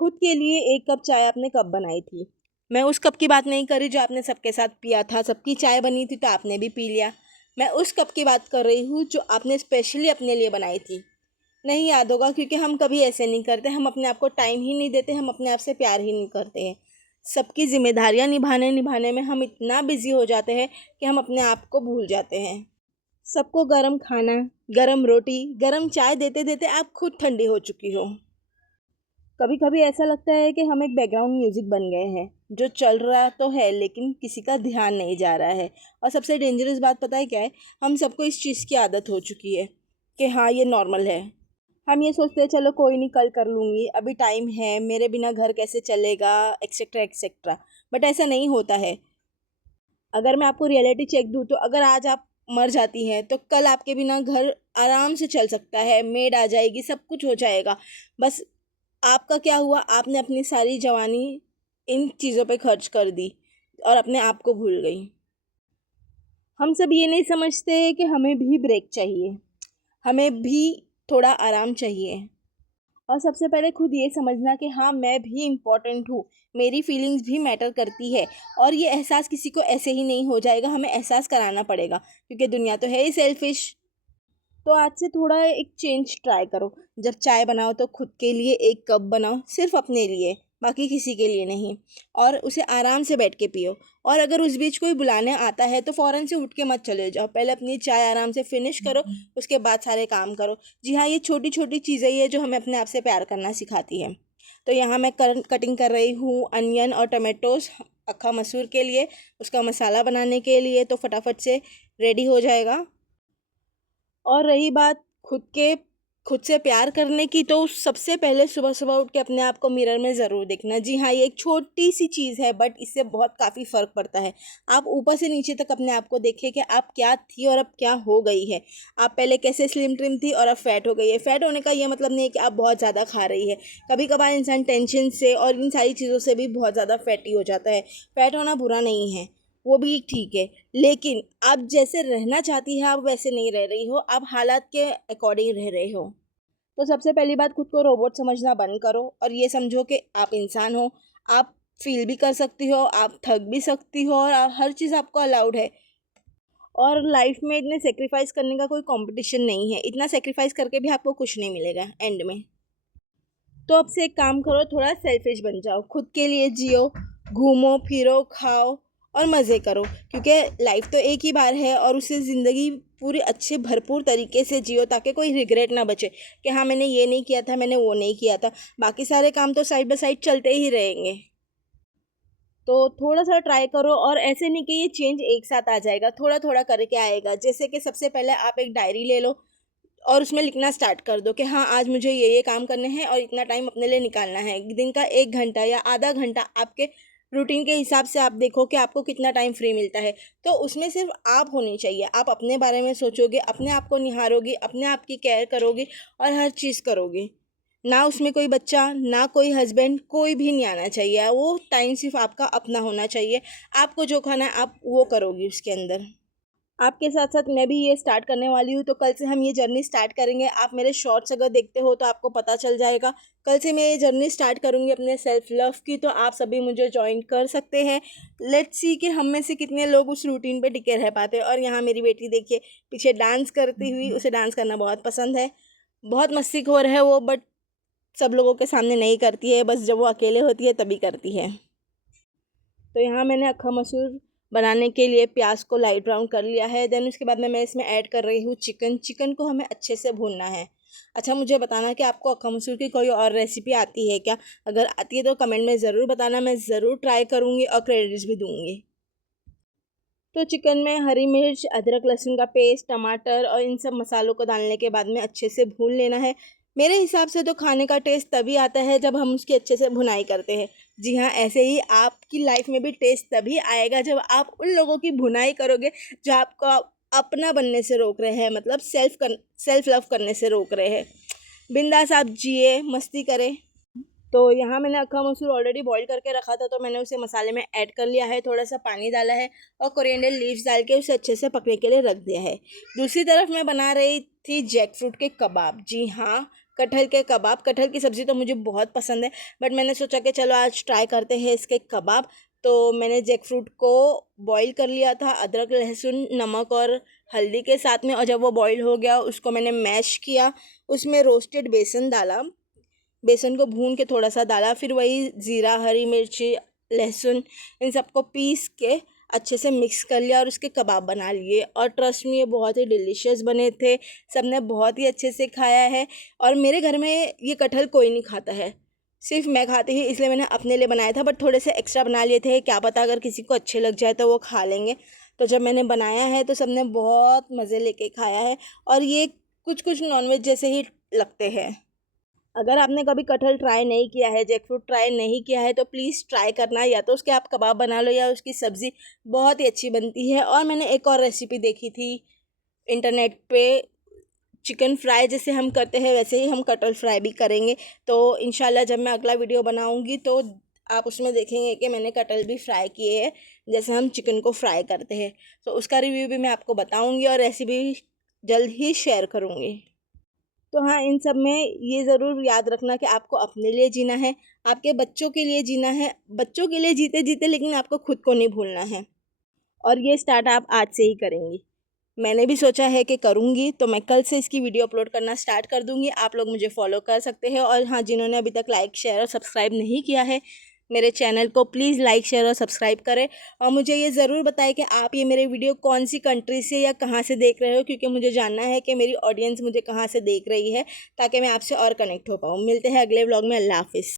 खुद के लिए एक कप चाय आपने कब बनाई थी? मैं उस कप की बात नहीं कर रही जो आपने सबके साथ पिया था, सबकी चाय बनी थी तो आपने भी पी लिया। मैं उस कप की बात कर रही हूँ जो आपने स्पेशली अपने लिए बनाई थी। नहीं याद होगा क्योंकि हम कभी ऐसे नहीं करते, हम अपने आप को टाइम ही नहीं देते, हम अपने आप से प्यार ही नहीं करते हैं। सबकी जिम्मेदारियाँ निभाने निभाने में हम इतना बिजी हो जाते हैं कि हम अपने आप को भूल जाते हैं। सबको गरम खाना, गरम रोटी, गरम चाय देते देते आप खुद ठंडी हो चुकी हो। कभी कभी ऐसा लगता है कि हम एक बैकग्राउंड म्यूजिक बन गए हैं, जो चल रहा तो है लेकिन किसी का ध्यान नहीं जा रहा है। और सबसे डेंजरस बात पता है क्या है? हम सबको इस चीज़ की आदत हो चुकी है कि हाँ ये नॉर्मल है। हम ये सोचते हैं चलो कोई नहीं, कल कर लूँगी, अभी टाइम है, मेरे बिना घर कैसे चलेगा, एक्सेट्रा एक्सेट्रा। बट ऐसा नहीं होता है। अगर मैं आपको रियलिटी चेक दूँ तो अगर आज आप मर जाती हैं तो कल आपके बिना घर आराम से चल सकता है, मेड आ जाएगी, सब कुछ हो जाएगा। बस आपका क्या हुआ, आपने अपनी सारी जवानी इन चीज़ों पे खर्च कर दी और अपने आप को भूल गई। हम सब ये नहीं समझते कि हमें भी ब्रेक चाहिए, हमें भी थोड़ा आराम चाहिए। और सबसे पहले खुद ये समझना कि हाँ मैं भी इम्पोर्टेंट हूँ, मेरी फीलिंग्स भी मैटर करती है। और ये एहसास किसी को ऐसे ही नहीं हो जाएगा, हमें एहसास कराना पड़ेगा क्योंकि दुनिया तो है ही सेल्फिश। तो आज से थोड़ा एक चेंज ट्राई करो। जब चाय बनाओ तो खुद के लिए एक कप बनाओ, सिर्फ अपने लिए, बाकी किसी के लिए नहीं। और उसे आराम से बैठ के पियो। और अगर उस बीच कोई बुलाने आता है तो फ़ौरन से उठ के मत चले जाओ, पहले अपनी चाय आराम से फिनिश करो, उसके बाद सारे काम करो। जी हाँ, ये छोटी छोटी चीज़ें ही है जो हमें अपने आप से प्यार करना सिखाती है। तो यहाँ मैं कटिंग कर रही हूँ अनियन और टमाटोस अक्खा मसूर के लिए, उसका मसाला बनाने के लिए, तो फटाफट से रेडी हो जाएगा। और रही बात खुद से प्यार करने की, तो सबसे पहले सुबह सुबह उठ के अपने आप को मिरर में ज़रूर देखना। जी हाँ, ये एक छोटी सी चीज़ है बट इससे बहुत काफ़ी फ़र्क पड़ता है। आप ऊपर से नीचे तक अपने आप को देखिए कि आप क्या थी और अब क्या हो गई है। आप पहले कैसे स्लिम ट्रिम थी और अब फैट हो गई है। फैट होने का ये मतलब नहीं है कि आप बहुत ज़्यादा खा रही है। कभी कभार इंसान टेंशन से और इन सारी चीज़ों से भी बहुत ज़्यादा फैटी हो जाता है। फैट होना बुरा नहीं है, वो भी ठीक है। लेकिन आप जैसे रहना चाहती हैं आप वैसे नहीं रह रही हो, आप हालात के अकॉर्डिंग रह रहे हो। तो सबसे पहली बात, खुद को रोबोट समझना बंद करो और ये समझो कि आप इंसान हो। आप फील भी कर सकती हो, आप थक भी सकती हो, और हर चीज़ आपको अलाउड है। और लाइफ में इतने सेक्रीफाइस करने का कोई कंपटीशन नहीं है, इतना सेक्रीफाइस करके भी आपको कुछ नहीं मिलेगा एंड में। तो अब से एक काम करो, थोड़ा सेल्फिश बन जाओ, खुद के लिए जियो, घूमो फिरो खाओ और मज़े करो। क्योंकि लाइफ तो एक ही बार है और उसे ज़िंदगी पूरी अच्छे भरपूर तरीके से जियो ताकि कोई रिग्रेट ना बचे कि हाँ मैंने ये नहीं किया था, मैंने वो नहीं किया था। बाकी सारे काम तो साइड बाय साइड चलते ही रहेंगे। तो थोड़ा सा ट्राई करो, और ऐसे नहीं कि ये चेंज एक साथ आ जाएगा, थोड़ा थोड़ा करके आएगा। जैसे कि सबसे पहले आप एक डायरी ले लो और उसमें लिखना स्टार्ट कर दो कि हाँ आज मुझे ये काम करने हैं और इतना टाइम अपने लिए निकालना है। दिन का 1 घंटा या आधा घंटा आपके रूटीन के हिसाब से आप देखो कि आपको कितना टाइम फ्री मिलता है। तो उसमें सिर्फ आप होनी चाहिए, आप अपने बारे में सोचोगे, अपने आप को निहारोगे, अपने आप की केयर करोगे और हर चीज़ करोगे। ना उसमें कोई बच्चा, ना कोई हस्बैंड, कोई भी नहीं आना चाहिए। वो टाइम सिर्फ आपका अपना होना चाहिए। आपको जो खाना है आप वो करोगी उसके अंदर। आपके साथ साथ मैं भी ये स्टार्ट करने वाली हूँ, तो कल से हम ये जर्नी स्टार्ट करेंगे। आप मेरे शॉर्ट्स अगर देखते हो तो आपको पता चल जाएगा। कल से मैं ये जर्नी स्टार्ट करूँगी अपने सेल्फ लव की, तो आप सभी मुझे ज्वाइन कर सकते हैं। लेट्स सी कि हम में से कितने लोग उस रूटीन पे टिके रह पाते हैं। और यहाँ मेरी बेटी देखिए पीछे डांस करती हुई, उसे डांस करना बहुत पसंद है, बहुत मस्तीखोर है वो, बट सब लोगों के सामने नहीं करती है, बस जब वो अकेले होती है तभी करती है। तो यहाँ मैंने अक्खा मसूर बनाने के लिए प्याज को लाइट ब्राउन कर लिया है। देन उसके बाद में मैं इसमें ऐड कर रही हूँ चिकन को हमें अच्छे से भूनना है। अच्छा, मुझे बताना कि आपको अक्खा मसूर की कोई और रेसिपी आती है क्या? अगर आती है तो कमेंट में ज़रूर बताना, मैं ज़रूर ट्राई करूँगी और क्रेडिट्स भी दूँगी। तो चिकन में हरी मिर्च, अदरक लहसुन का पेस्ट, टमाटर और इन सब मसालों को डालने के बाद में अच्छे से भून लेना है। मेरे हिसाब से तो खाने का टेस्ट तभी आता है जब हम उसकी अच्छे से भुनाई करते हैं। जी हाँ, ऐसे ही आपकी लाइफ में भी टेस्ट तभी आएगा जब आप उन लोगों की भुनाई करोगे जो आपको अपना बनने से रोक रहे हैं, मतलब सेल्फ लव करने से रोक रहे हैं। बिंदास आप जिए, मस्ती करें। तो यहाँ मैंने अक्खा मसूर ऑलरेडी बॉईल करके रखा था, तो मैंने उसे मसाले में ऐड कर लिया है, थोड़ा सा पानी डाला है और कोरिएंडर लीव्स डाल के उसे अच्छे से पकने के लिए रख दिया है। दूसरी तरफ मैं बना रही थी जैक फ्रूट के कबाब। जी हाँ, कटहल के कबाब। कटहल की सब्ज़ी तो मुझे बहुत पसंद है, बट मैंने सोचा कि चलो आज ट्राई करते हैं इसके कबाब। तो मैंने जैक फ्रूट को बॉईल कर लिया था अदरक लहसुन नमक और हल्दी के साथ में, और जब वो बॉईल हो गया उसको मैंने मैश किया। उसमें रोस्टेड बेसन डाला, बेसन को भून के थोड़ा सा डाला, फिर वही ज़ीरा हरी मिर्ची लहसुन इन सबको पीस के अच्छे से मिक्स कर लिया और उसके कबाब बना लिए। और ट्रस्ट में ये बहुत ही डिलीशियस बने थे, सबने बहुत ही अच्छे से खाया है। और मेरे घर में ये कटहल कोई नहीं खाता है, सिर्फ मैं खाती हूँ, इसलिए मैंने अपने लिए बनाया था। बट थोड़े से एक्स्ट्रा बना लिए थे, क्या पता अगर किसी को अच्छे लग जाए तो वो खा लेंगे। तो जब मैंने बनाया है तो सबने बहुत मज़े लेके खाया है, और ये कुछ कुछ नॉनवेज जैसे ही लगते हैं। अगर आपने कभी कटहल ट्राई नहीं किया है, जैक फ्रूट ट्राई नहीं किया है, तो प्लीज़ ट्राई करना। या तो उसके आप कबाब बना लो या उसकी सब्ज़ी बहुत ही अच्छी बनती है। और मैंने एक और रेसिपी देखी थी इंटरनेट पे, चिकन फ्राई जैसे हम करते हैं वैसे ही हम कटहल फ्राई भी करेंगे। तो इंशाल्लाह जब मैं अगला वीडियो बनाऊंगी तो आप उसमें देखेंगे कि मैंने कटहल भी फ्राई किए हैं जैसे हम चिकन को फ्राई करते हैं। तो उसका रिव्यू भी मैं आपको बताऊंगी और रेसिपी जल्द ही शेयर करूंगी। तो हाँ, इन सब में ये ज़रूर याद रखना कि आपको अपने लिए जीना है, आपके बच्चों के लिए जीना है, बच्चों के लिए जीते जीते लेकिन आपको खुद को नहीं भूलना है। और ये स्टार्ट आप आज से ही करेंगी। मैंने भी सोचा है कि करूँगी, तो मैं कल से इसकी वीडियो अपलोड करना स्टार्ट कर दूँगी। आप लोग मुझे फॉलो कर सकते हैं। और हाँ, जिन्होंने अभी तक लाइक शेयर और सब्सक्राइब नहीं किया है मेरे चैनल को, प्लीज़ लाइक शेयर और सब्सक्राइब करें। और मुझे ये ज़रूर बताएं कि आप ये मेरे वीडियो कौन सी कंट्री से या कहाँ से देख रहे हो, क्योंकि मुझे जानना है कि मेरी ऑडियंस मुझे कहाँ से देख रही है, ताकि मैं आपसे और कनेक्ट हो पाऊँ। मिलते हैं अगले व्लॉग में। अल्लाह हाफ़िज़।